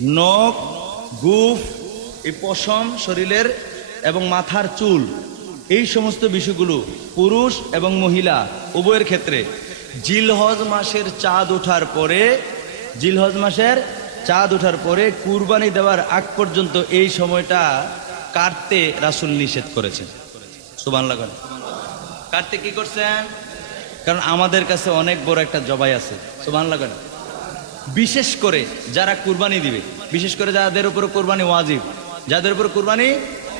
নখ, গুফ, এই পশম শরীরের এবং মাথার চুল, এই সমস্ত বিষয়গুলো পুরুষ এবং মহিলা উভয়ের ক্ষেত্রে। জিলহজ মাসের চাঁদ ওঠার পরে, জিলহজ মাসের চাঁদ ওঠার পরে কুরবানি দেওয়ার আগ পর্যন্ত এই সময়টা কাটতে রাসুল নিষেধ করেছেন। সুবান লাগান কাটতে কি করছেন? কারণ আমাদের কাছে অনেক বড় একটা জবাই আছে। সুবান লাগান বিশেষ করে যারা কুরবানি দিবে, বিশেষ করে যাদের উপর কুরবানি ওয়াজিব, যাদের উপর কুরবানি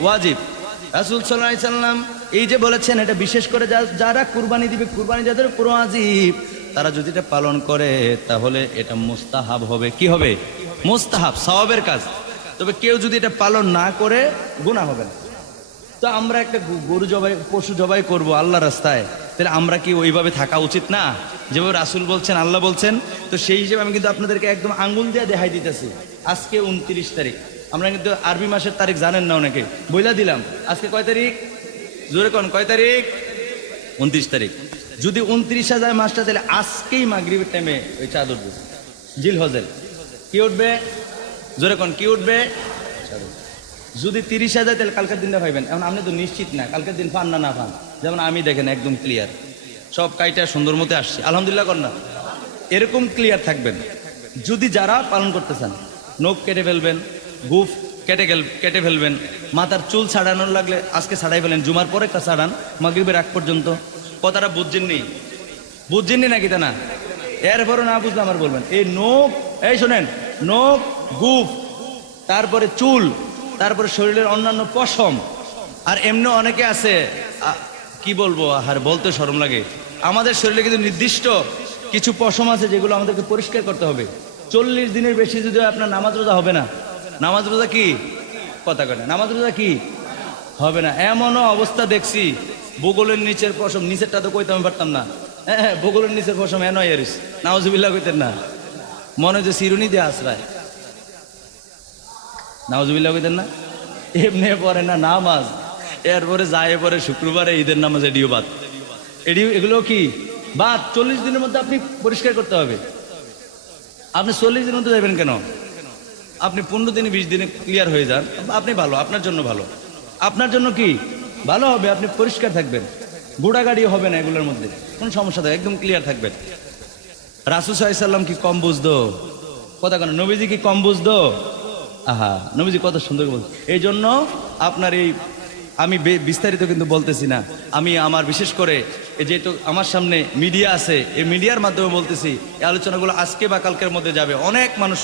ওয়াজিব। রাসুল সাল্লাহ সাল্লাম এই যে বলেছেন, এটা বিশেষ করে যারা কুরবানি দিবে, কুরবানি যাদের উপর ওয়াজিব, তারা যদি এটা পালন করে, তাহলে এটা মুস্তাহাব হবে। কি হবে? মুস্তাহাব, সওয়াবের কাজ। তবে কেউ যদি এটা পালন না করে গুণা হবে না। তো আমরা একটা গরু জবাই পশু জবাই করব আল্লাহ রাস্তায়। তাহলে আমরা কি ওইভাবে থাকা উচিত না? যেভাবে রাসুল বলছেন, আল্লাহ বলছেন, তো সেই হিসেবে আমি কিন্তু আপনাদেরকে একদম আঙ্গুল দিয়ে দেখাই দিতেছি। আজকে উনত্রিশ তারিখ। আমরা কিন্তু আরবি মাসের তারিখ জানেন না অনেকে। বইলা দিলাম। আজকে কয় তারিখ? জোরে কোন, কয় তারিখ? উনত্রিশ তারিখ। যদি উনত্রিশ হাজার মাসটা, তাহলে আজকেই মাগরিবের টাইমে ওই চাঁদ উঠবে। জিল হজেল কি উঠবে? জোরে কোন, কি উঠবে। যদি তিরিশ হাজার, তাহলে কালকের দিনটা পাইবেন এখন আপনি তো নিশ্চিত না, কালকের দিন পান না না পান। যেমন আমি দেখেন একদম ক্লিয়ার সব কাইটা সুন্দর মতো আসছে। আলহামদুলিল্লাহ কর না। এরকম ক্লিয়ার থাকবেন। যদি যারা পালন করতে চান, নখ কেটে ফেলবেন, গুফ কেটে গেল কেটে ফেলবেন, মাথার চুল ছাড়ানোর লাগলে আজকে ছাড়াই ফেলেন, জুমার পরে ছাড়ান, মাগরিবের আগ পর্যন্ত। কথাটা বুঝছেননি বুঝছেননি নাকি তা না? এরপরও না বুঝলে আমার বলবেন এই নখ, এই শোনেন, নখ, গুফ, তারপরে চুল, তারপরে শরীরের অন্যান্য পশম, আর এমনি অনেকে আছে কি বলব? আর বলতে শরম লাগে। আমাদের শরীরে কিন্তু নির্দিষ্ট কিছু পশম আছে যেগুলো আমাদেরকে পরিষ্কার করতে হবে। চল্লিশ দিনের বেশি যদি আপনার নামাজ রোজা হবে না। নামাজ রোজা কি? কথা কেন নামাজ রোজা কি? হবে না। এমনও অবস্থা দেখছি। ভূগোলের নিচের পশম, নিচেরটা তো কইতে আমি পারতাম না। হ্যাঁ হ্যাঁ ভূগোলের নিচের পশম এন ইয়ারিস নাওজবিল্লা কইতেন না। মনে যে সিরুনি দিয়ে আশ্রয়। নাওজবিল্লা কইতেন না? এমনি পরে না, নামাজ। এরপরে যায় পরে শুক্রবারে ঈদের নামাজ এডিও বাদ। এডিও এগুলো কি? বাদ, চল্লিশ দিনের মধ্যে আপনি পরিষ্কার করতে হবে। আপনি চল্লিশ দিনের মধ্যে যাবেন কেন? আপনি পনেরো দিনে, বিশ দিনে ক্লিয়ার হয়ে যান। আপনি ভালো, আপনার জন্য ভালো। আপনার জন্য কি? ভালো হবে, আপনি পরিষ্কার থাকবেন। বুড়া গাড়ি হবে না এগুলোর মধ্যে। কোনো সমস্যা থাকে একদম ক্লিয়ার থাকবেন। রাসুল সাল্লাম কি কম বুঝতো? কথা কেন, নবীজি কি কম বুঝতো? আহা, নবীজি কত সুন্দর বল এই জন্য আপনার এই আমি বিস্তারিত কিন্তু বলতেছি না। আমি আমার বিশেষ করে যেহেতু আমার সামনে মিডিয়া আছে, এই মিডিয়ার মাধ্যমে বলতেছি, এই আলোচনাগুলো আজকে বা কালকের মধ্যে যাবে। অনেক মানুষ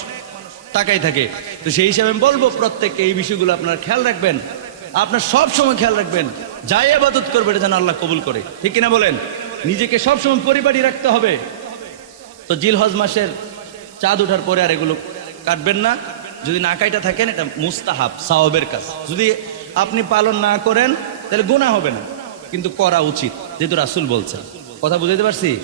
তাকাই থাকে। তো সেই হিসাবে আমি বলব প্রত্যেককে এই বিষয়গুলো আপনারা খেয়াল রাখবেন। আপনার সব সময় খেয়াল রাখবেন। যাই আবাদত করবে, এটা যেন আল্লাহ কবুল করে। ঠিক কিনা বলেন? নিজেকে সবসময় পরিপাটি রাখতে হবে। তো জিল হজ মাসের চাঁদ ওঠার পরে আর এগুলো কাটবেন না। যদি না কাইটা থাকেন, এটা মুস্তাহাব সাহবের কাজ। যদি আপনি পালন না করেন, তাহলে গুণা হবে না। কিন্তু করা উচিত, যেহেতু রাসুল বলছেন। কথা বুঝাইতে পারছি?